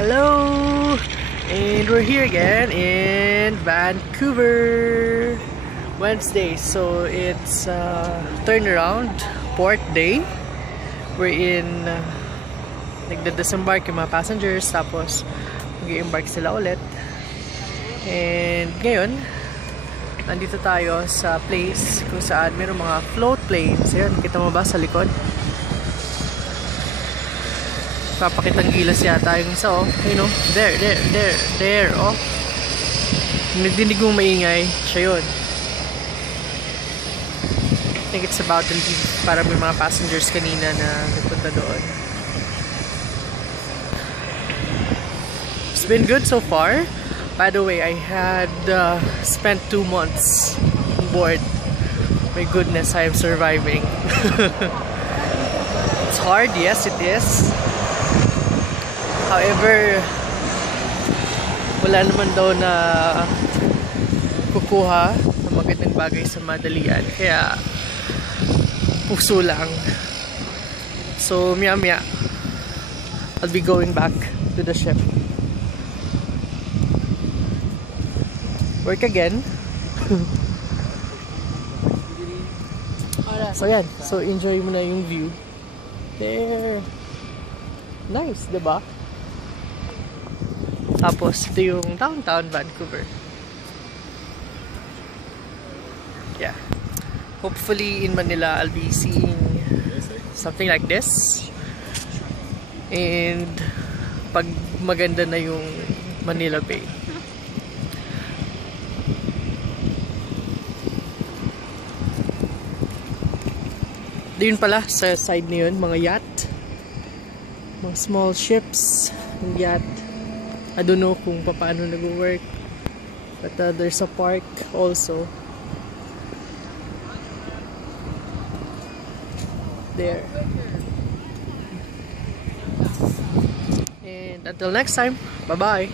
Hello! And we're here again in Vancouver. Wednesday. So it's turnaround, port day. We're in nagda-disembark yung mga passengers, tapos mag-i-embark sila ulit. And ngayon, nandito tayo sa place kung saan mayroong mga float planes. Ayan, kita mo ba sa likod? Papakitang gilas yata yung isa, oh. You know, there, oh. Nagdinig mong maingay, siya yun. I think it's about to leave. Para may mga passengers kanina na nagpunta doon. It's been good so far. By the way, I had spent 2 months on board. My goodness, I am surviving. It's hard, yes it is. However, wala naman daw na kukuha ng magandang bagay sa madalian. Kaya, puso lang. So, maya-maya, I'll be going back to the ship. Work again. So, yan. So, enjoy mo na yung view. There. Nice, diba? Tapos, ito yung downtown Vancouver. Yeah. Hopefully, in Manila, I'll be seeing something like this. And, pag maganda na yung Manila Bay. Doon pala, sa side na yun, mga yacht. Mga small ships, yacht. I don't know kung paano nag-work, but there's a park also there. And until next time, bye bye.